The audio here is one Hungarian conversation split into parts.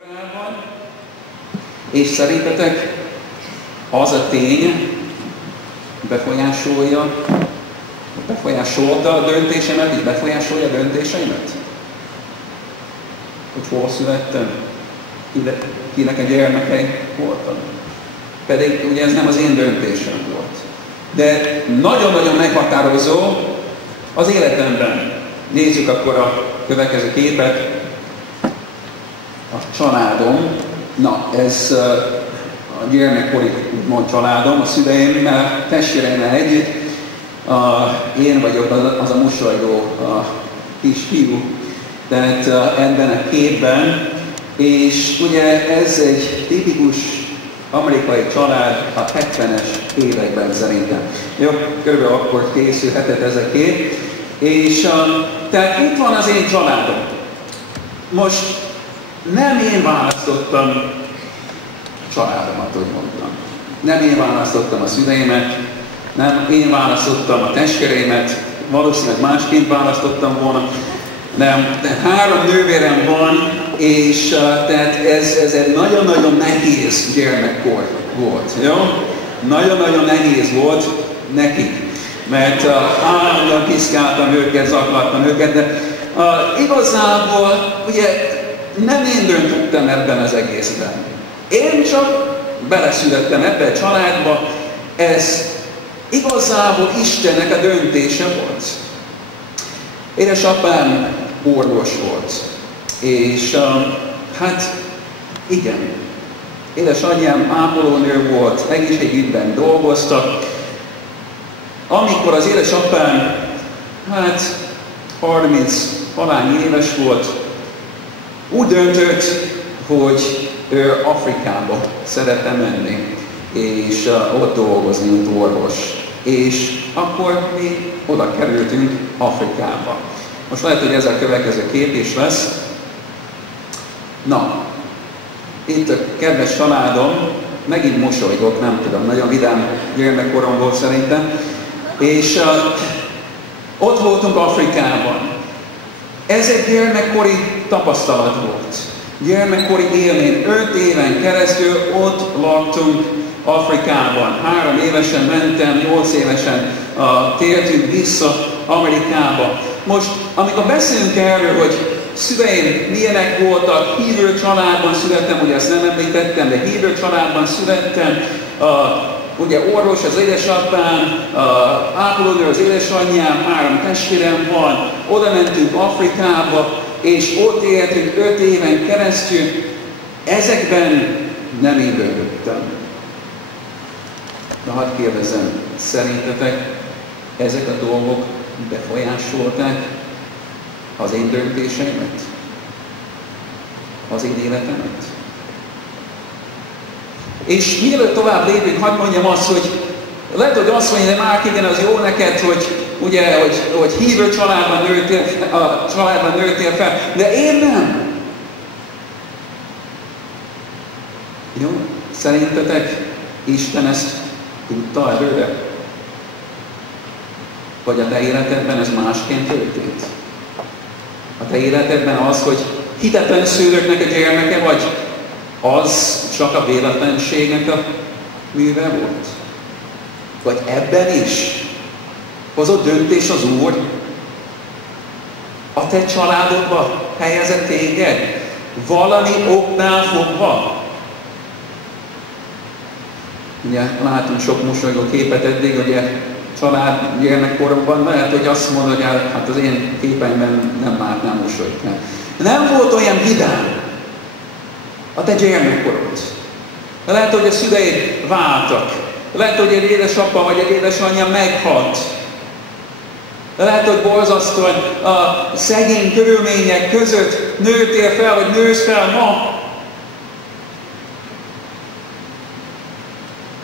Korában, és szerintetek az a tény befolyásolta a döntésemet, és befolyásolja a döntéseimet? Hogy hol születtem, kinek a gyermekei voltam. Pedig ugye ez nem az én döntésem volt. De nagyon-nagyon meghatározó az életemben. Nézzük akkor a következő képet. A családom, na ez a gyermekkori úgymond családom, a szüleimmel, testvéreimmel együtt, én vagyok az a mosolygó kisfiú, tehát ebben a képben, és ugye ez egy tipikus amerikai család a 70-es években szerintem. Jó, körülbelül akkor készülhetett ez a kép, és tehát itt van az én családom. Most nem én választottam a családomat, hogy mondtam. Nem én választottam a szüleimet, nem én választottam a testvéreimet, valószínűleg másként választottam volna. Nem, de 3 nővérem van, és tehát ez egy nagyon-nagyon nehéz gyermekkor volt. Jó? Nagyon-nagyon nehéz volt nekik, mert állandóan piszkáltam őket, zaklattam őket, de igazából ugye nem én döntöttem ebben az egészben. Én csak beleszülettem ebbe a családba, ez igazából Istennek a döntése volt. Édesapám orvos volt, és hát igen, édesanyám ápolónő volt, egészségügyben dolgoztak. Amikor az édesapám, hát 30 valány éves volt, úgy döntött, hogy ő Afrikába szeretne menni, és ott dolgozni, mint orvos. És akkor mi oda kerültünk Afrikába. Most lehet, hogy ez a következő kép is lesz. Na, itt a kedves családom, megint mosolygok, nem tudom, nagyon vidám gyermekkorom volt szerintem. És ott voltunk Afrikában. Ez egy gyermekkori tapasztalat volt. Gyermekkori élmény. 5 éven keresztül ott laktunk Afrikában. 3 évesen mentem, 8 évesen tértünk vissza Amerikába. Most, amikor beszélünk erről, hogy szüleim milyenek voltak, hívő családban születtem, ugye ezt nem említettem, de hívő családban születtem, ugye orvos az édesapám, ápolónő az édesanyjám, 3 testvérem van, oda mentünk Afrikába, és ott éltünk 5 éven keresztül, ezekben nem én döntöttem. De hadd kérdezem, szerintetek ezek a dolgok befolyásolták az én döntéseimet? Az én életemet? És mielőtt tovább lépünk, hadd mondjam azt, hogy lehet, hogy azt mondja, hogy Márk, igen, az jó neked, hogy ugye, hogy hívő családban nőttél fel, de én nem. Jó? Szerintetek Isten ezt tudta előre? Vagy a te életedben ez másként történt? A te életedben az, hogy hitetlen szülőknek a gyermeke vagy, az csak a véletlenségnek a műve volt? Vagy ebben is hozott döntés az Úr? A te családodba helyezett téged? Valami oknál fogva? Ugye látunk sok mosolygó képet eddig, ugye család gyermekkoromban lehet, hogy azt mondod, hogy hát az én képeimben nem mosolygnak. Nem volt olyan vidám a te gyermekkorod. Lehet, hogy a szüleid váltak. Lehet, hogy egy édesapa vagy egy édesanyja meghalt. Lehet, hogy borzasztóan a szegény körülmények között nőttél fel, vagy nősz fel ma.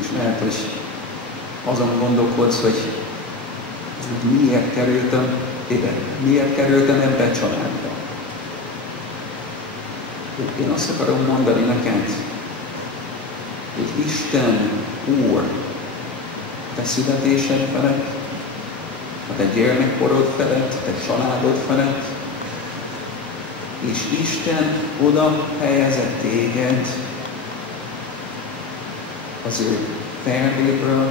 És lehet, hogy azon gondolkodsz, hogy miért kerültem ide, miért kerültem ebbe a családba. Én azt akarom mondani neked, hogy Isten Úr a te születésed felett, a te gyermekkorod felett, a te családod felett és Isten oda helyezett téged az ő tervéből,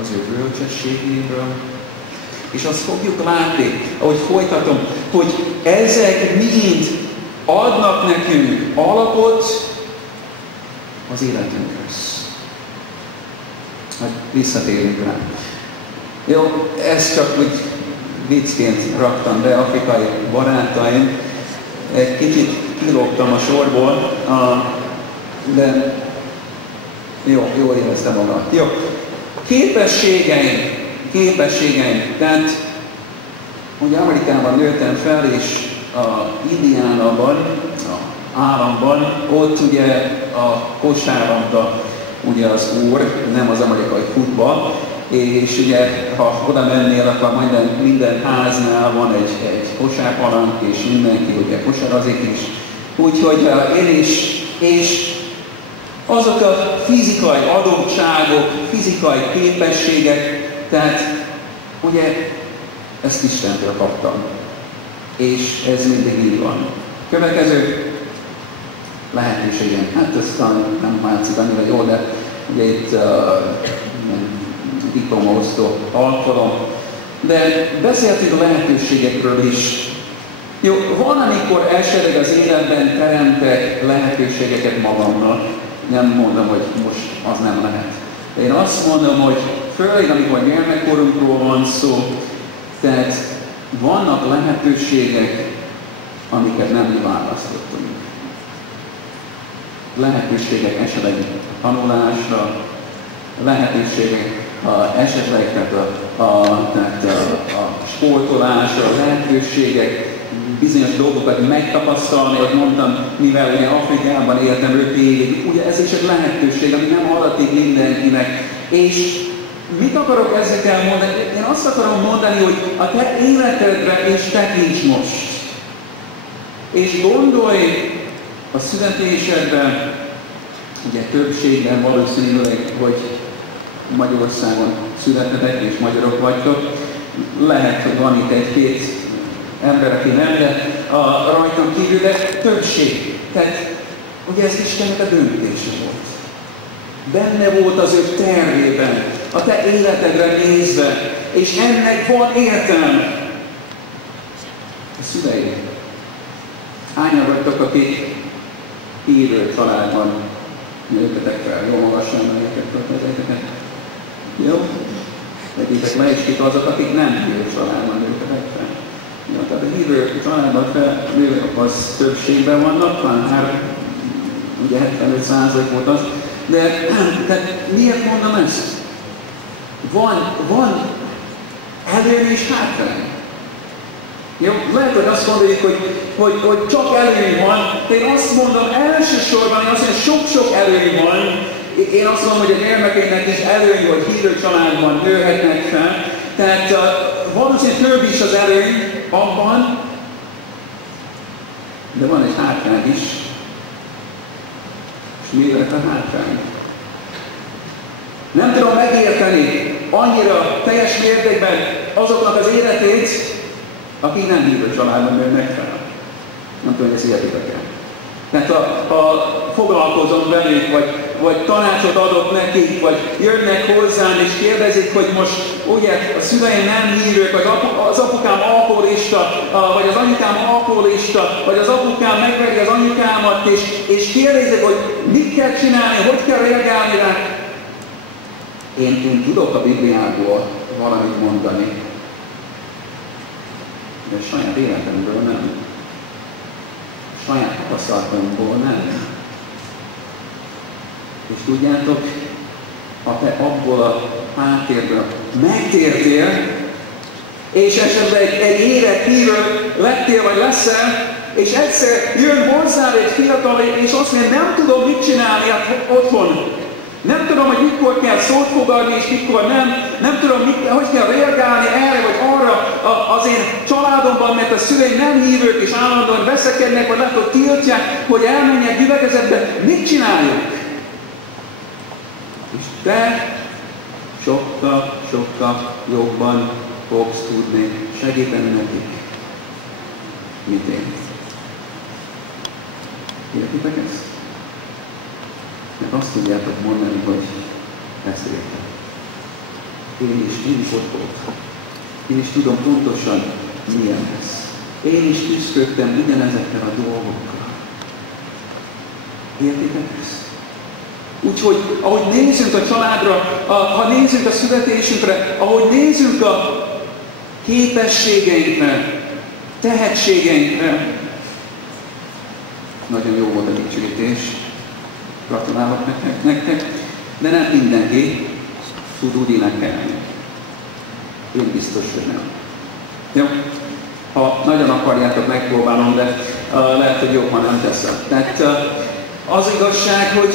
az ő bölcsességéből. És azt fogjuk látni, ahogy folytatom, hogy ezek mind adnak nekünk alapot az életünkhöz. Majd visszatérünk rá. Jó, ezt csak úgy viccként raktam be, afrikai barátaim. Egy kicsit kilógtam a sorból, de jól éreztem magam. Jó, képességeim. Tehát, ugye Amerikában nőttem fel, és Indiánában, az államban, ott ugye a kosárlabda ugye az úr, nem az amerikai futball, és ugye, ha oda mennél, akkor minden háznál van egy kosárpalank, és mindenki ugye kosárazik is. Úgyhogy én is, és azok a fizikai adottságok, fizikai képességek, tehát ugye ezt Istentől kaptam. És ez mindig így van. Következő lehetőségem. Hát ez talán nem látszik annyira jól, de ugye itt diplomaosztó alkalom. De beszéltünk a lehetőségekről is. Jó, van, amikor esetleg az életben teremtek lehetőségeket magamnak. Nem mondom, hogy most az nem lehet. De én azt mondom, hogy főleg amikor gyermekkorunkról van szó, tehát vannak lehetőségek, amiket nem mi választottunk. Lehetőségek esetleg tanulásra, lehetőségek esetleg a sportolásra, lehetőségek bizonyos dolgokat megtapasztalni, ahogy mondtam, mivel én Afrikában éltem 5 évig, ugye ez is egy lehetőség, ami nem adatik mindenkinek. És mit akarok ezzel mondani? Én azt akarom mondani, hogy a te életedre és tekints most. És gondolj a születésedben, ugye többségben valószínűleg, hogy Magyarországon születetek és magyarok vagytok. Lehet, hogy van itt egy-két ember, aki nem, de rajtam kívül, de többség. Tehát ugye ez Istennek a döntése volt. Benne volt az ő tervében, a te életedre nézve, és ennek van értelme. A szüleid. Hányan vagytok, akik hívő családban nőttetek fel? Jól olvassam ezeket. Jó? Vegyétek le, és kik azok, akik nem hívő családban nőttetek fel. Jó, tehát a hívő családban felnők, az többségben vannak, már ugye 75% volt az. De miért mondom ezt? Van előny és hátrány. Jó, lehet, hogy azt mondjuk, hogy csak előny van, de én azt mondom, elsősorban, én azt mondom, sok-sok előny van. Én azt mondom, hogy a gyermekének is előny, hogy hívő családban nőhetnek fel. Tehát valószínűleg több is az előny abban, de van egy hátrány is. És mi lett a hátrány? Nem tudom megérteni annyira teljes mértékben azoknak az életét, akik nem hívő családban nőnek fel. Nem tudom, hogy ezt értitek el. Tehát ha foglalkozom velük, vagy tanácsot adok nekik, vagy jönnek hozzám és kérdezik, hogy most ugye a szüleim nem hívők, vagy az apukám alkoholista, vagy az anyukám alkoholista, vagy az apukám megveri az anyukámat, és kérdezik, hogy mit kell csinálni, hogy kell reagálni rá. Én tudok a Bibliából valamit mondani, de saját életemből nem. Saját tapasztalatomból nem. És tudjátok, ha te abból a háttérből megtértél, és esetleg egy élet hívő lettél vagy leszel, és egyszer jön hozzád egy fiatal, és azt mondja, nem tudom mit csinálni otthon. Nem tudom, hogy mikor kell szót fogadni, és mikor nem. Nem tudom, hogy kell reagálni erre vagy arra az én családomban, mert a szüleim nem hívők, és állandóan veszekednek, vagy látod, tiltják, hogy elmenjek gyülekezetbe. Mit csináljuk? És te sokkal jobban fogsz tudni segíteni nekik, mint én. Értitek ezt? Mert azt tudjátok mondani, hogy ezt értem. Én is ott voltam. Én is tudom pontosan, milyen lesz. Én is küzdöttem ugyanezekkel a dolgokkal. Értitek ezt? Úgyhogy, ahogy nézünk a családra, ha nézünk a születésünkre, ahogy nézünk a képességeinkre, tehetségeinkre, nagyon jó volt a dicsőítés, gratulálok nektek, de nem mindenki tud úgy énekelni. Én biztos, hogy nem. Jó? Ha nagyon akarjátok, megpróbálom, de lehet, hogy jobb, ha nem teszem. Tehát az igazság, hogy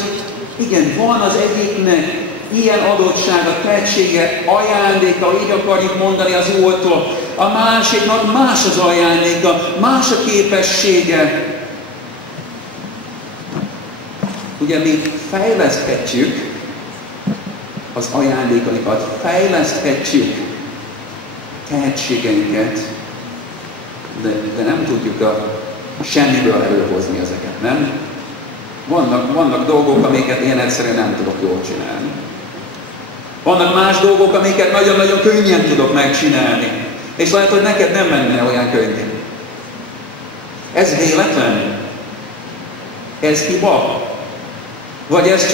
igen, van az egyiknek ilyen adottsága, tehetsége, ajándéka, így akarjuk mondani az Úrtól. A másiknak más az ajándéka, más a képessége. Ugye mi fejleszthetjük az ajándékainkat, fejleszthetjük tehetségeinket, de nem tudjuk semmiből előhozni ezeket, nem? Vannak dolgok, amiket én egyszerűen nem tudok jól csinálni. Vannak más dolgok, amiket nagyon-nagyon könnyen tudok megcsinálni. És lehet, hogy neked nem menne olyan könnyen. Ez véletlen? Ez hiba? Vagy ez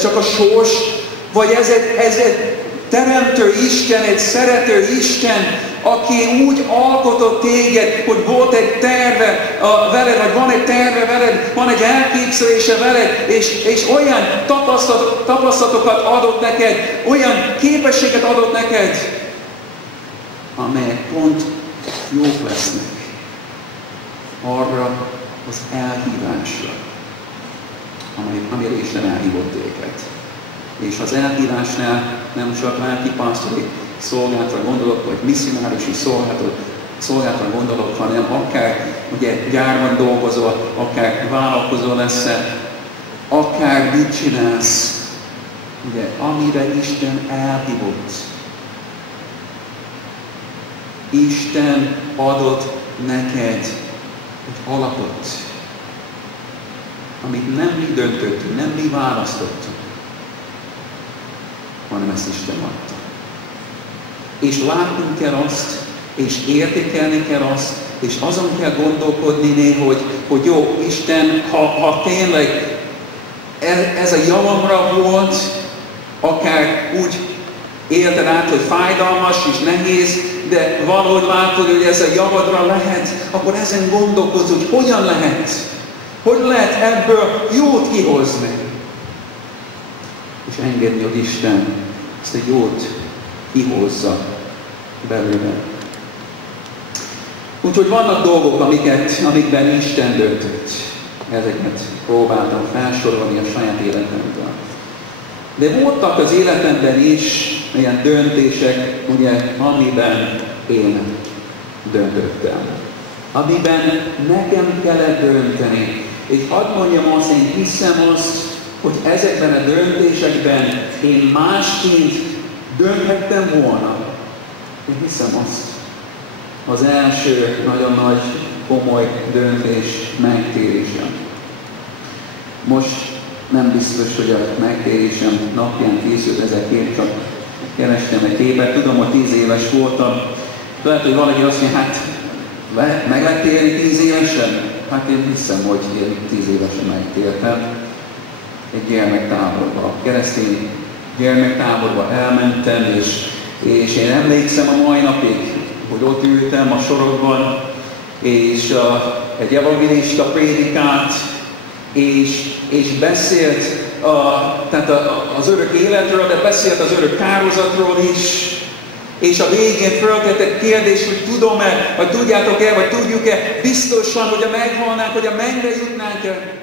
csak a sors? Vagy ez egy teremtő Isten, egy szerető Isten, aki úgy alkotott téged, hogy volt egy terve veled, vagy van egy terve veled, van egy elképzelése veled, és olyan tapasztalatokat adott neked, olyan képességet adott neked, amelyek pont jók lesznek arra az elhívásra, amire Isten elhívott téged. És az elhívásnál nem csak lelkipásztori szolgálatra gondolok, vagy misszionárusi szolgálatra gondolok, hanem akár ugye gyárban dolgozol, akár vállalkozó leszel, akár mit csinálsz, ugye, amire Isten elhívott. Isten adott neked egy alapot, amit nem mi döntöttünk, nem mi választottunk, hanem ezt Isten adta. És látnunk kell azt, és értékelni kell azt, és azon kell gondolkodni, hogy jó, Isten, ha tényleg ez a javamra volt, akár úgy élted át, hogy fájdalmas és nehéz, de valahogy látod, hogy ez a javadra lehet, akkor ezen gondolkodsz, hogy hogyan lehet, hogy lehet ebből jót kihozni. És engedni, hogy Isten ezt a jót kihozza belőle. Úgyhogy vannak dolgok, amikben Isten döntött. Ezeket próbáltam felsorolni a saját életemből. De voltak az életemben is olyan döntések, ugye, amiben én döntöttem. Amiben nekem kellett dönteni. És hadd mondjam azt, én hiszem azt, hogy ezekben a döntésekben én másként dönthettem volna. Én hiszem azt. Az első nagyon nagy, komoly döntés megtérésem. Most nem biztos, hogy a megtérésem napján készült ez a kép, csak kerestem egy képet. Tudom, hogy 10 éves voltam. Lehet, hogy valaki azt mondja, hát meg lehet térni 10 évesen? Hát én hiszem, hogy én 10 évesen megtértem. Egy gyermektáborba, a keresztény gyermektáborba elmentem, és én emlékszem a mai napig, hogy ott ültem a sorokban, és egy evangélista prédikált, és beszélt tehát az örök életről, de beszélt az örök kárhozatról is, és a végén feltetett kérdés, hogy tudom-e, vagy tudjátok-e, vagy tudjuk-e biztosan, hogy a meghalnánk, hogy a mennyre jutnánk-e.